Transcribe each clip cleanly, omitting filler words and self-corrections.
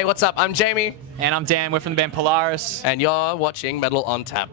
Hey, what's up? I'm Jamie. And I'm Dan. We're from the band Polaris. And you're watching Metal on Tap.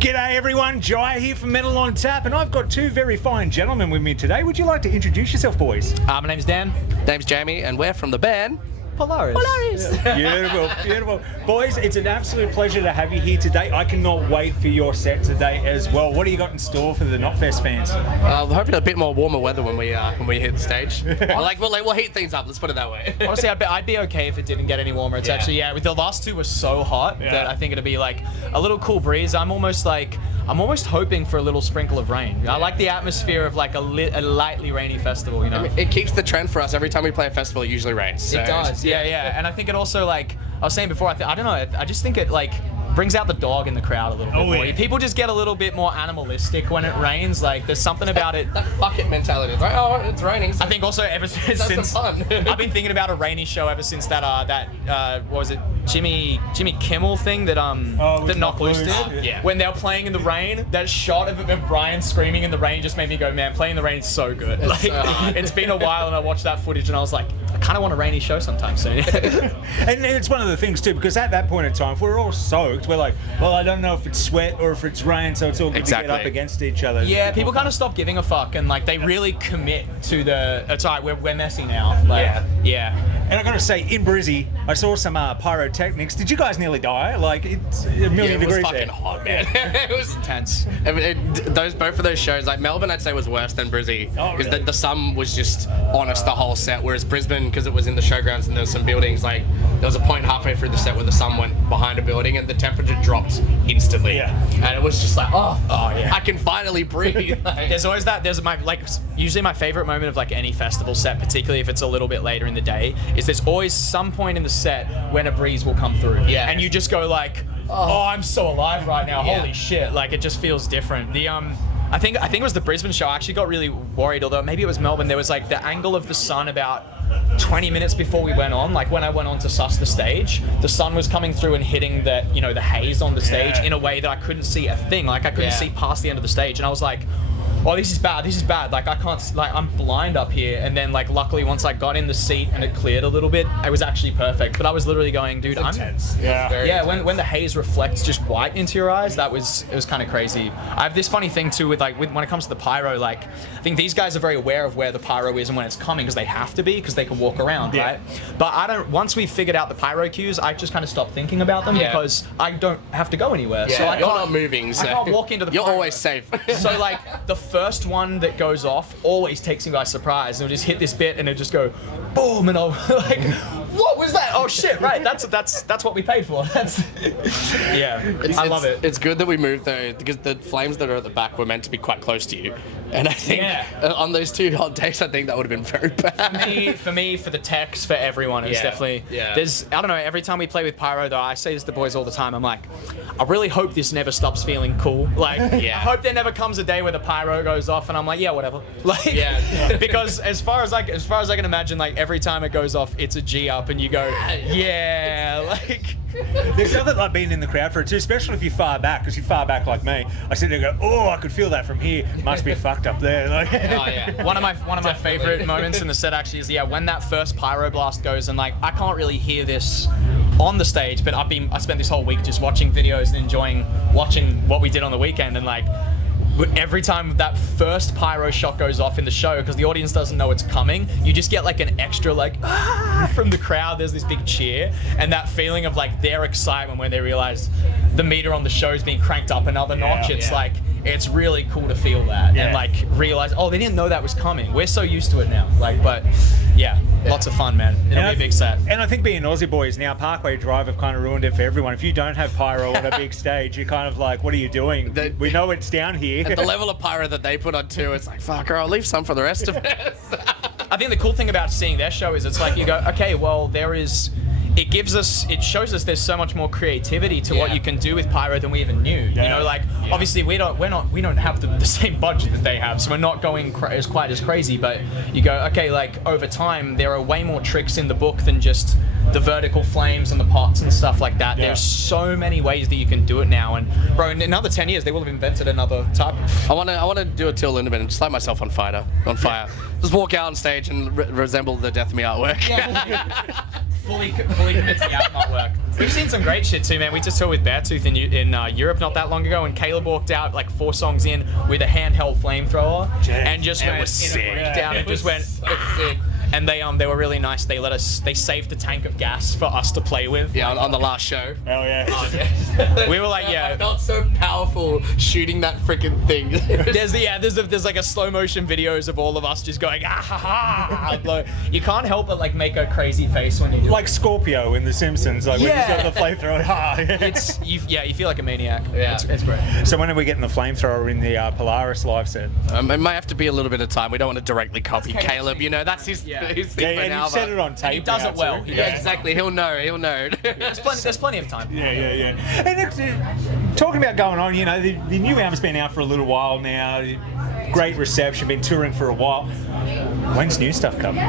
G'day everyone, Jai here from Metal on Tap, and I've got two very fine gentlemen with me today. Would you like to introduce yourself, boys? My name's Dan. Name's Jamie, and we're from the band Polaris. Beautiful, beautiful. Boys, it's an absolute pleasure to have you here today. I cannot wait for your set today as well. What do you got in store for the Knotfest fans? We're hoping a bit more warmer weather when we hit the stage. We'll heat things up, let's put it that way. Honestly, I'd be okay if it didn't get any warmer. It's actually, with the last two were so hot that I think it'd be like a little cool breeze. I'm almost hoping for a little sprinkle of rain. I like the atmosphere of like a lightly rainy festival, you know? I mean, it keeps the trend for us. Every time we play a festival, it usually rains. So. It does, yeah. And I think it also, like I was saying before, I don't know, I just think it like brings out the dog in the crowd a little bit more. Yeah. People just get a little bit more animalistic when it rains. Like there's something about it. That fuck it mentality. It's like, oh, it's raining. So I think also ever since fun. I've been thinking about a rainy show ever since that what was it, Jimmy Kimmel thing that that Knock Loose did. Yeah. When they were playing in the rain, that shot of Brian screaming in the rain just made me go, man, playing in the rain is so good. It's been a while, and I watched that footage and I was like, I kind of want a rainy show sometime soon. And it's one of the things too, because at that point in time, if we're all soaked, we're like, well, I don't know if it's sweat or if it's rain, so it's all good to get up against each other. Yeah, people kind of stop giving a fuck, and like they really commit to the. It's alright, we're messy now. Like, yeah. And I gotta say, in Brizzy, I saw some pyrotechnics. Did you guys nearly die? Like, it's a million degrees fucking there. hot, man. It was Intense. Both of those shows, like Melbourne, I'd say was worse than Brizzy because really? the sun was just on us the whole set. Whereas Brisbane, because it was in the showgrounds and there was some buildings, like there was a point halfway through the set where the sun went behind a building and the temperature dropped instantly. Yeah. And it was just like, oh yeah. I can finally breathe. Like, There's always that. There's usually my favorite moment of like any festival set, particularly if it's a little bit later in the day, is there's always some point in the set when a breeze will come through. Yeah. And you just go like, oh, I'm so alive right now. Yeah. Holy shit! Like it just feels different. I think it was the Brisbane show. I actually got really worried, although maybe it was Melbourne. There was like the angle of the sun about 20 minutes before we went on, like when I went on to suss the stage, the sun was coming through and hitting the haze on the stage in a way that I couldn't see a thing. Like I couldn't see past the end of the stage, and I was like, oh, this is bad. Like I can't, like I'm blind up here. And then like luckily once I got in the seat and it cleared a little bit, it was actually perfect. But I was literally going, dude, I'm intense. when the haze reflects just white into your eyes, it was kind of crazy. I have this funny thing too with when it comes to the pyro, like I think these guys are very aware of where the pyro is and when it's coming because they have to be because they can walk around, right? But once we figured out the pyro cues, I just kind of stopped thinking about them because I don't have to go anywhere. Yeah, so you're not moving, so I can't walk into the you're pyro. always safe. So like the first one that goes off always takes me by surprise. And it'll just hit this bit and it'll just go boom, and I'll like, what was that? Oh shit! Right, that's what we paid for. I love it. It's good that we moved though, because the flames that are at the back were meant to be quite close to you, and I think on those 2 hot days, I think that would have been very bad. For me, for the techs, for everyone, it was definitely. There's, I don't know. Every time we play with pyro, though, I say this to the boys all the time. I'm like, I really hope this never stops feeling cool. Like, I hope there never comes a day where the pyro goes off, and I'm like, yeah, whatever. Like, because as far as I can imagine, like every time it goes off, it's a G up, and you go, like. There's nothing like being in the crowd for it too, especially if you're far back, because you're far back like me. I sit there and go, oh, I could feel that from here. Must be fucked up there. Like, One of my favorite moments in the set actually is when that first pyro blast goes, and like I can't really hear this on the stage, but I spent this whole week just watching videos and enjoying watching what we did on the weekend, and like every time that first pyro shot goes off in the show, because the audience doesn't know it's coming, you just get like an extra like from the crowd. There's this big cheer and that feeling of like their excitement when they realize the meter on the show is being cranked up another notch. It's like, it's really cool to feel that and like realize, oh, they didn't know that was coming. We're so used to it now. Like, but lots of fun, man. It'll be a big set. And I think being Aussie boys now, Parkway Drive have kind of ruined it for everyone. If you don't have pyro on a big stage, you're kind of like, what are you doing? We know it's down here. At the level of pyro that they put on too, it's like, fuck, I'll leave some for the rest of us. I think the cool thing about seeing their show is it's like you go, okay, well, there is it shows us there's so much more creativity to what you can do with pyro than we even knew. You know, like obviously we don't have the same budget that they have, so we're not going quite as crazy. But you go, okay, like over time there are way more tricks in the book than just the vertical flames and the pots and stuff like that. There's so many ways that you can do it now, and bro, in another 10 years they will have invented another type. I want to do it till the end of it and just light myself on fire. Just walk out on stage and resemble the Death Me artwork. fully commit to the artwork. We've seen some great shit too, man. We just toured with Beartooth in Europe not that long ago, and Caleb walked out like 4 songs in with a handheld flamethrower and just went down and just went. Sick. And they were really nice. They saved the tank of gas for us to play with. Yeah, on the last show. Hell yeah. We were like, I felt so powerful shooting that freaking thing. There's like a slow motion videos of all of us just going ah ha ha. You can't help but like make a crazy face when you do like Scorpio in The Simpsons, like when he's got the flamethrower. You feel like a maniac. Yeah, it's great. So when are we getting the flamethrower in the Polaris live set? It might have to be a little bit of time. We don't want to directly copy Caleb. You know, that's his. And you said it on tape. He does it well. Yeah, exactly. He'll know. There's plenty of time. Yeah. And talking about going on, you know, the new album's been out for a little while now. Great reception. Been touring for a while. When's new stuff coming?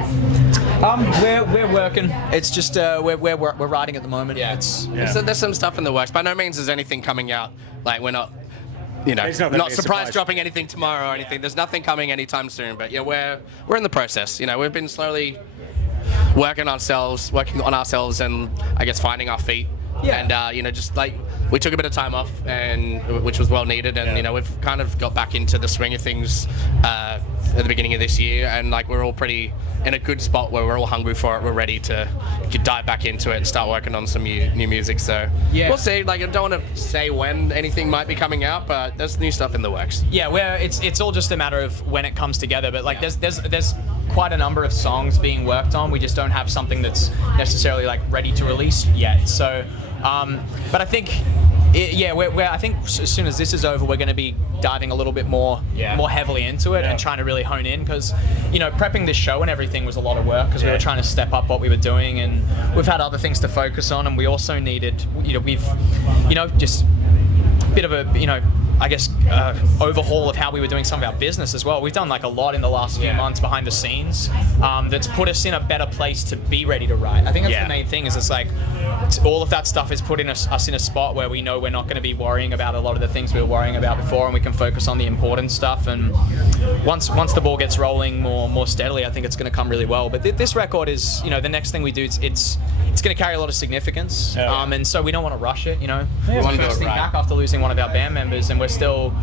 We're working. It's just we're writing at the moment. So there's some stuff in the works. By no means is anything coming out. Like we're not. You know, not surprise dropping anything tomorrow or anything. There's nothing coming anytime soon. But yeah, we're in the process. You know, we've been slowly working on ourselves, and I guess finding our feet. Yeah. And you know, just like we took a bit of time off, and which was well needed. And you know, we've kind of got back into the swing of things at the beginning of this year, and like we're all pretty in a good spot where we're all hungry for it. We're ready to dive back into it and start working on some new music. So we'll see. Like I don't want to say when anything might be coming out, but there's new stuff in the works. Yeah, it's all just a matter of when it comes together. But like there's quite a number of songs being worked on. We just don't have something that's necessarily like ready to release yet. So, but I think. I think as soon as this is over, we're going to be diving a little bit more heavily into it and trying to really hone in, because you know, prepping this show and everything was a lot of work because we were trying to step up what we were doing, and we've had other things to focus on, and we also needed, you know, we've, you know, just a bit of a, you know, I guess overhaul of how we were doing some of our business as well. We've done like a lot in the last few months behind the scenes that's put us in a better place to be ready to write. I think that's the main thing, is it's like all of that stuff is putting us in a spot where we know we're not going to be worrying about a lot of the things we were worrying about before, and we can focus on the important stuff. And once the ball gets rolling more steadily, I think it's going to come really well. But this record is, you know, the next thing we do, it's going to carry a lot of significance, and so we don't want to rush it. You know, we want to first thing back after losing one of our band members, and we're still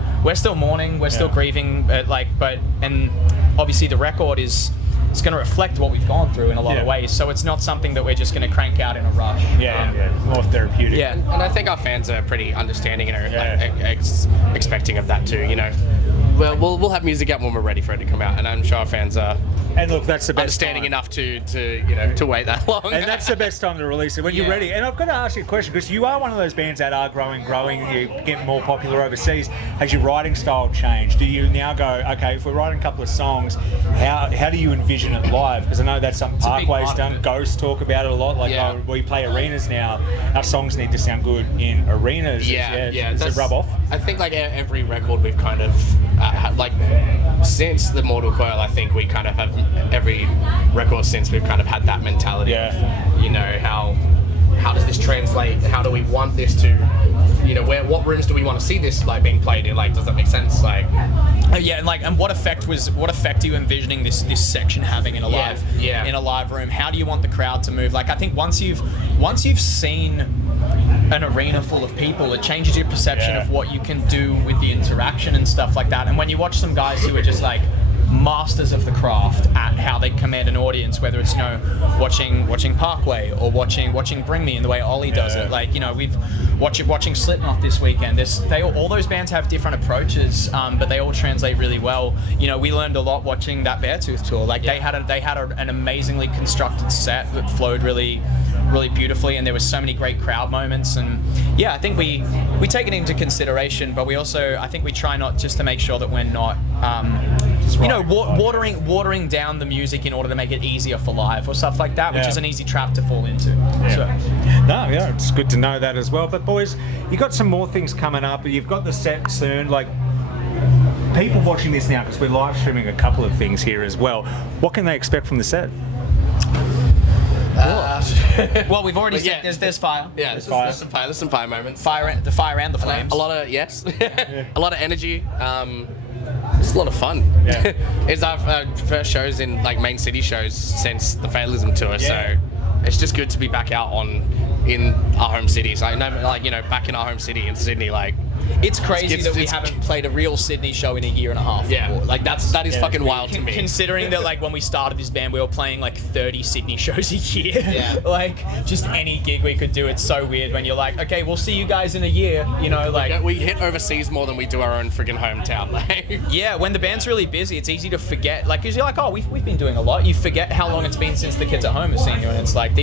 mourning, we're still grieving, and obviously the record is. It's going to reflect what we've gone through in a lot of ways, so it's not something that we're just going to crank out in a rush. More therapeutic. Yeah, and I think our fans are pretty understanding and are expecting of that too. You know, we'll have music out when we're ready for it to come out, and I'm sure our fans are. And look, that's the best understanding time. Enough to wait that long. And that's the best time to release it when you're ready. And I've got to ask you a question, because you are one of those bands that are growing. You get more popular overseas. Has your writing style changed? Do you now go, okay, if we're writing a couple of songs, how do you envision it live? Because I know that's something Parkway's done. Ghosts talk about it a lot. Like, we play arenas now. Our songs need to sound good in arenas. Does it rub off? I think like every record we've kind of like since the Mortal Coil, I think we kind of have every record since we've kind of had that mentality of, you know, how does this translate? How do we want this to, you know, what rooms do we want to see this like being played in? Like, does that make sense? Like, and what effect are you envisioning this section having in a live room? How do you want the crowd to move? Like, I think once you've seen an arena full of people, it changes your perception of what you can do with the interaction and stuff like that. And when you watch some guys who are just like masters of the craft at how they command an audience, whether it's, you know, watching Parkway or watching Bring Me and the way Ollie does it, like, you know, we've watching Slipknot this weekend. All those bands have different approaches, but they all translate really well. You know, we learned a lot watching that Beartooth tour. Like they had an amazingly constructed set that flowed really really beautifully, and there were so many great crowd moments. And yeah, I think we take it into consideration, but we also, I think we try not just to make sure that we're not, watering down the music in order to make it easier for live or stuff like that, which is an easy trap to fall into. No, yeah, it's good to know that as well. But boys, you got some more things coming up. You've got the set soon. Like, people watching this now, because we're live streaming a couple of things here as well. What can they expect from the set? Well, we've already said there's fire. Yeah, there's some fire moments. The fire and the flames. A lot of a lot of energy. It's a lot of fun. Yeah. It's our first shows in like main city shows since the Fatalism tour, so it's just good to be back out in our home cities. Back in our home city in Sydney, like. It's crazy that we haven't played a real Sydney show in a year and a half. Yeah, before. like that is fucking wild to me. Considering that, like, when we started this band, we were playing like 30 Sydney shows a year. Yeah. Like, just any gig we could do. It's so weird when you're like, okay, we'll see you guys in a year. You know, like we hit overseas more than we do our own friggin' hometown. Like, yeah, when the band's really busy, it's easy to forget. Like, because you're like, oh, we've been doing a lot. You forget how long it's been since the kids at home have seen you, and it's like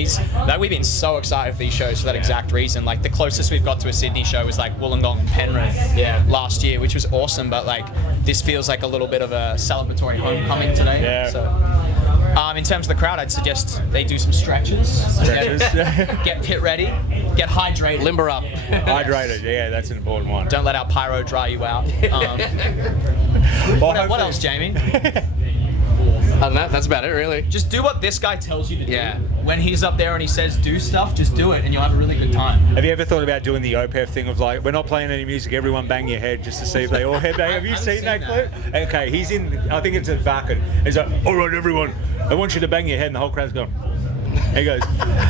we've been so excited for these shows for that exact reason. Like, the closest we've got to a Sydney show was like Wollongong and Penrith. Yeah. Last year, which was awesome, but like this feels like a little bit of a celebratory homecoming today. Yeah. So, in terms of the crowd, I'd suggest they do some stretches. Get pit ready, get hydrated, limber up, hydrated. Yeah, that's an important one. Don't let our pyro dry you out. What else, Jamie? I don't know, that's about it, really. Just do what this guy tells you to do. Yeah. When he's up there and he says do stuff, just do it and you'll have a really good time. Have you ever thought about doing the OPEF thing of like, we're not playing any music, everyone bang your head just to see if they all headbang? Have you seen that clip? Okay, he's in, I think it's at Vaken. He's like, all right, everyone, I want you to bang your head, and the whole crowd's going. He goes,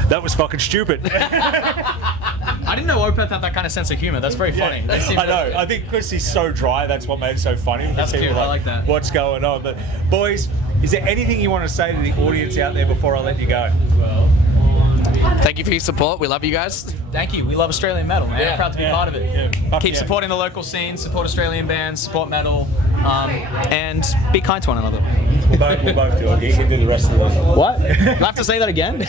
that was fucking stupid. I didn't know Opeth had that kind of sense of humor. That's very funny. Yeah. I know. I think because he's so dry, that's what made it so funny. That's cute. I like that. What's going on? But boys, is there anything you want to say to the audience out there before I let you go? Thank you for your support. We love you guys. Thank you. We love Australian metal, man. Yeah. Proud to be part of it. Yeah. Keep supporting the local scene, support Australian bands, support metal, and be kind to one another. We'll both do it. You can do the rest of the list. What? Do I have to say that again?